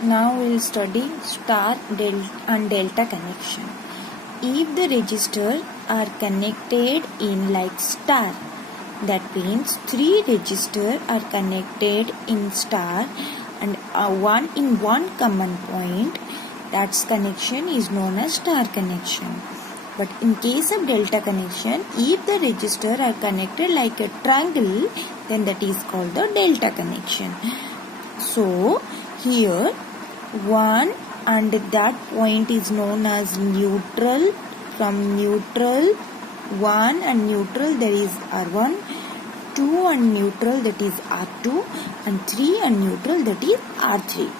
Now we will study star and delta connection. If the resistors are connected in like star, that means three resistors are connected in star and one in one common point, that connection is known as star connection. But in case of delta connection, if the resistors are connected like a triangle, then that is called the delta connection. So here one and that point is known as neutral. From neutral, 1 and neutral there is R1, 2 and neutral that is R2, and 3 and neutral that is R3.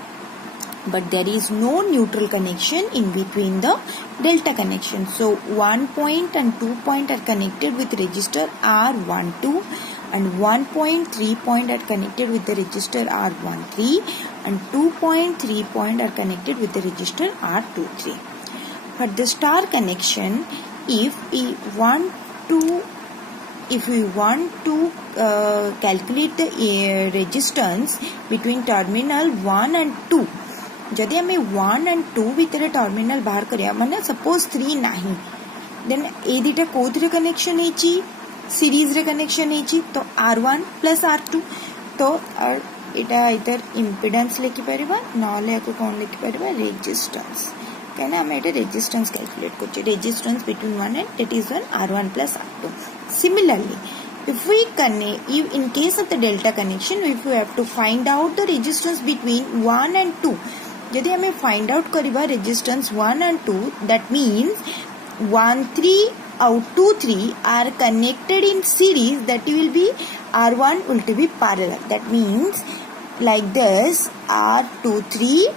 But there is no neutral connection in between the delta connection. So 1 point and 2 point are connected with resistor R12, and 1.3 point are connected with the resistor R13, and 2.3 point are connected with the resistor R23. For the star connection, if we want to calculate the resistance between terminal 1 and 2, जदि आम 1 and 2 भितर terminal बाहर करिया माने suppose 3 नाही, then ए दुटा कोथरे connection हेची, series रे कनेक्शन हेची, तो R1 प्लस R2, तो एटा इधर इम्पिडेंस लिखि परिबा नले याको कोन लिखि परिबा रेजिस्टेंस, कहना हम एटा रेजिस्टेंस कैलकुलेट करछे, resistance between 1 and that is one R1 plus R2. Similarly, if we connect, in case of the delta connection, if we have to find out the resistance between 1 and 2, यदि हमें find out करिबा resistance 1 and 2, that means 1 3 और 2 3 are connected in series, that will be R1 will to be parallel. That means like this, R23,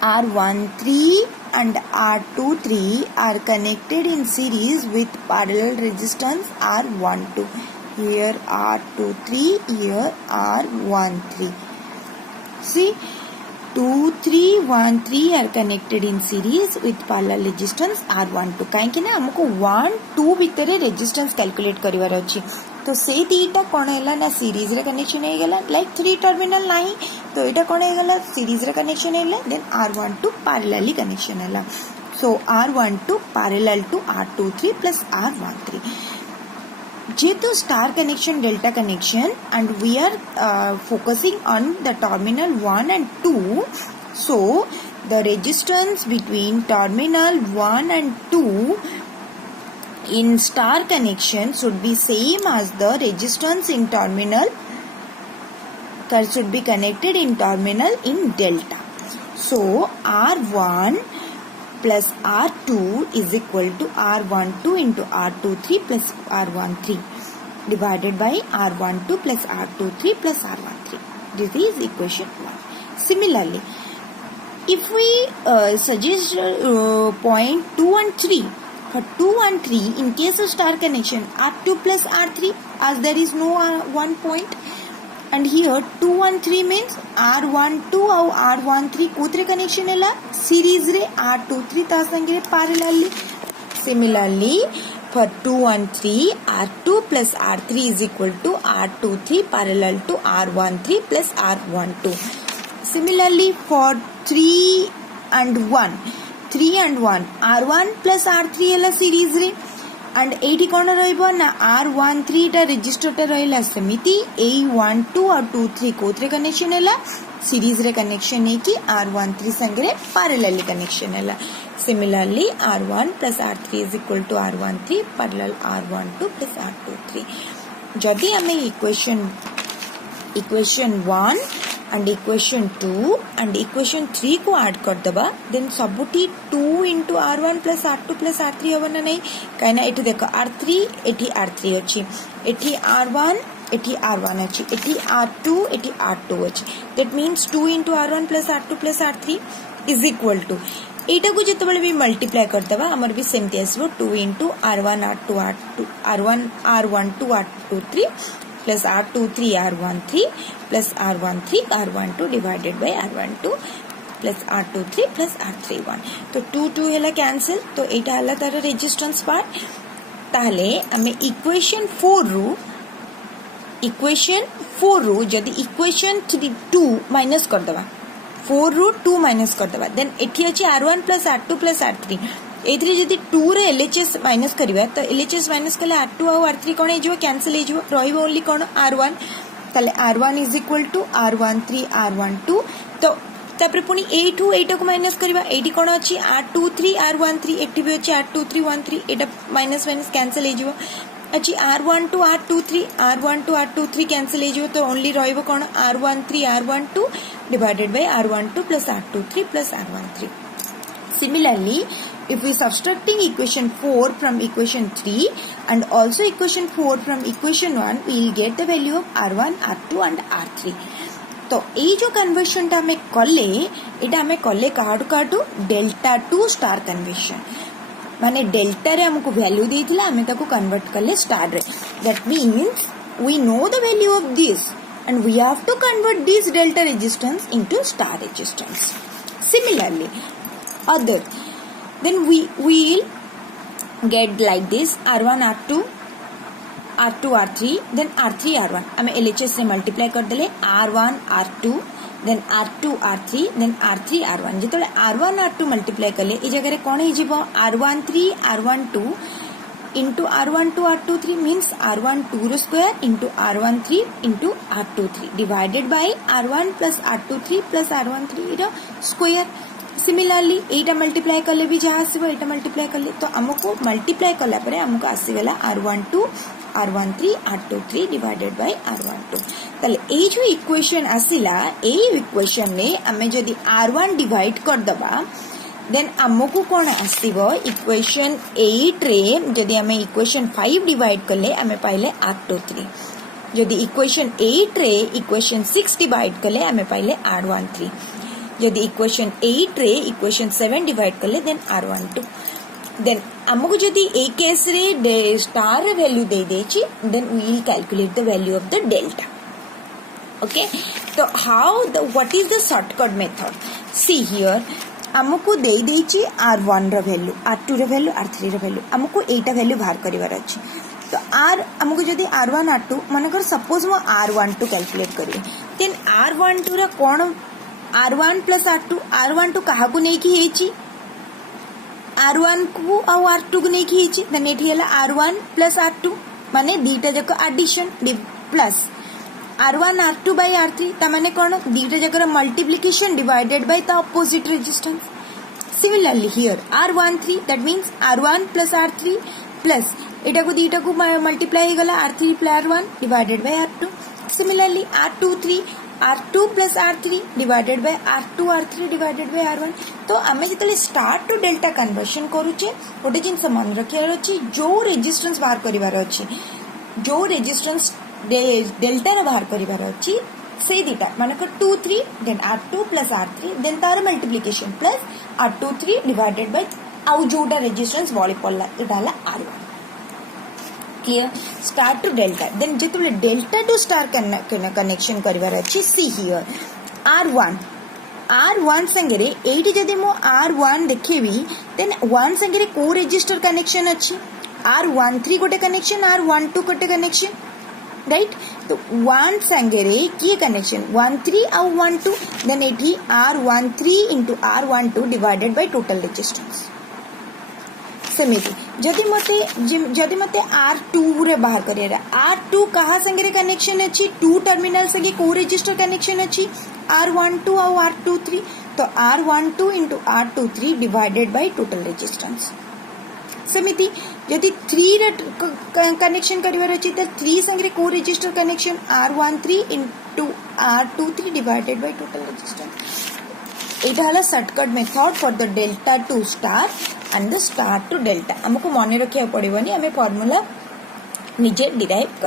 R13 and R23 are connected in series with parallel resistance R12. Here R23, here R13. See, 2 3 1 3 are connected in series with parallel resistance R12. कहीं ना हमको 1 2 भितर resistance calculate करिवार अछि, तो से दीटा कोन हैला ना series रे कनेक्शन हे गेला, लाइक 3 टर्मिनल नाही, तो एटा कोन हे गेला सीरीज रे कनेक्शन हैला, देन R12 पैरेलली कनेक्शन हैला. So R12 parallel to R23 plus R13. जेतु star connection delta connection and we are focusing on the terminal 1 and 2, so the resistance between terminal 1 and 2 in star connection should be same as the resistance in terminal should be connected in terminal in delta. So R1 plus R2 is equal to R12 into R23 plus R13 divided by R12 plus R23 plus R13. This is equation 1. Similarly, if we suggest point 2 and 3, for 2 and 3 in case of star connection R2 plus R3, as there is no one point, and here 2 and 3 means R12 और R13 कोथरे connection हैला series रे, R23 ता संगे parallelly. Similarly, for 2 and 3 R2 plus R3 is equal to R23 parallel to R13 plus R12. Similarly, for 3 and 1 R1 plus R3 हैला series रे, and eighty कोन रहइबो ना R13 टा register टा रहला समिति A12 और 23 कोथरे कनेक्शन हैला सीरीज रे कनेक्शन है कि R13 संगे पैरेलली कनेक्शन हैला. Similarly R1 plus R3 is equal to R13 parallel R12 plus R23. जदि हमें equation 1 and equation 2 and equation 3 को ऐड कर दबा, then सबुटी 2 into R1 plus R2 plus R3 होबा ना नहीं, कहना एठी देखो R3 एठी R3 अछि, एठी R1 एठी R1 अछि, एठी R2 एठी R2 अछि. That means 2 into R1 plus R2 plus R3 is equal to, एटा को जेतबेले भी मल्टीप्लाई कर दबा हमर भी सेमती आसीबो 2 into R1 R12 R23 plus R23 R13 plus R13 R12 divided by R12 plus R23 plus R31. तो 2 हैला कैंसिल, तो एटा हला तार रेजिस्टेंस पार्ट. ताहले हमें इक्वेशन 4 रू जदि इक्वेशन 2 माइनस कर दबा, 4 रू 2 माइनस करदबा देन एठी अछि r1 plus r2 plus r3 एथरे जदी 2 रे LHS माइनस करबा तो LHS माइनस कले r2 और r3 कोन हे जो कैंसिल हे जो रहिबो ओनली कोन r1 ताले r1 is equal to r13 r12 तो तापर पुनी एठू एटा को माइनस करबा एठी कोन अछि r23 r13 एठी भी अछि r23 13 एटा माइनस माइनस कैंसिल हे जो अच्छी r1 to r23 r1 to r23 cancel हे जो तो ओनली रहिबो कोन r13 r12 divided bye r12 plus r23 plus r13. Similarly, if we subtracting equation 4 from equation 3 and also equation 4 from equation 1, we will get the value of r1 r2 and r3. तो ये जो conversion टा हमें कले एटा हमें कले काडू काडू डेल्टा टू स्टार कन्वर्शन माने डेल्टा रे हमको वैल्यू देथिला हमें ताको कन्वर्ट करले स्टार रे that means we know the value of this and we have to convert this delta resistance into star resistance similarly other than we will get like this r1 r2 r2 r3 then r3 r1 हमें LHS से multiply कर देले r1 r2 then r2 r3 then r3 r1 जेतले r1 r2 multiply करले ए जगह रे कोन हे जिवो r13 r12 into r12 r23 means r12 रो square into r13 into r23 divided by r1 plus r23 plus r13 row square similarly Etah multiply करले भी जहा आसीबो एटा multiply करले तो हमको मल्टीप्लाई करला परे हमको आसीगला r12 r13 r23 divided by r12 तले ए जो इक्वेशन आसिला ए इक्वेशन ने हमें जदी r1 डिवाइड कर दबा देन हमको कोन आसीबो इक्वेशन 8 रे जदी हमें इक्वेशन 5 डिवाइड करले हमें पाइले r23 जदी इक्वेशन 8 रे इक्वेशन 6 डिवाइड करले हमें पाइले r13 जदी इक्वेशन 8 रे इक्वेशन 7 डिवाइड करले देन r12 देन हमको जदी ए केस रे स्टार वैल्यू दे देची then we will calculate the value of the delta okay तो how the what is the shortcut method see here हमको दे देची r1 रो वैल्यू r2 रो वैल्यू r3 रो वैल्यू हमको एटा वैल्यू बाहर करिवार अछि तो r हमको जदी r1 r2 मानकर सपोज मो r12 कैलकुलेट करिए देन r12 रो कोन r1 plus r12 कहा को नै की हेची r1 को और r2 को नै की हेची देन एठी हला r1 plus r2 माने दीटा जक addition plus r1 r2 by r3 ता माने कोन दीटा जकर multiplication divided by the opposite resistance similarly here r13 that means r1 plus r3 plus iota को दीटा को मल्टीप्लाई हे गला r3 plus r1 divided by r2 similarly r23 r2 plus r3 divided by r2 r3 divided by r1 तो हमें जितले star to delta conversion करूचे गोटे जिनस मन रखियार अछि जो रेजिस्टेंस बाहर करिवार अछि जो रेजिस्टेंस डेल्टा रे बाहर करिवार अछि से दिटा माने को 2 3 then r2 plus r3 then तार multiplication plus r23 divided by आउ जोटा रेजिस्टेंस बॉडी पड़ला एटा हला r1 clear star to delta then जेतले डेल्टा टू स्टार कनेक्शन करिवार अछि सी हियर r1 संगरे एटी जदी मो r1 देखेबी देन 1 संगरे को रजिस्टर कनेक्शन अछि r13 गोटे कनेक्शन r12 गोटे कनेक्शन राइट तो 1 संगरे की कनेक्शन 13 और 12 देन एटी r13 into r12 divided by total resistance सेमिति जदि मते r2 रे बाहर करिया r2 कहा संगे कनेक्शन अछि 2 टर्मिनल संगे को रजिस्टर कनेक्शन अछि r12 और r23 तो r12 into r23 divided by total resistance सेमिति जदि 3 रे कनेक्शन करिवार अछि त 3 संगे को register connection r13 into r23 divided by total resistance एटा हला shortcut method for the delta to star and the star to delta हमको मन रखिया पड़िबनी हमें फार्मूला निजे डिराइव कर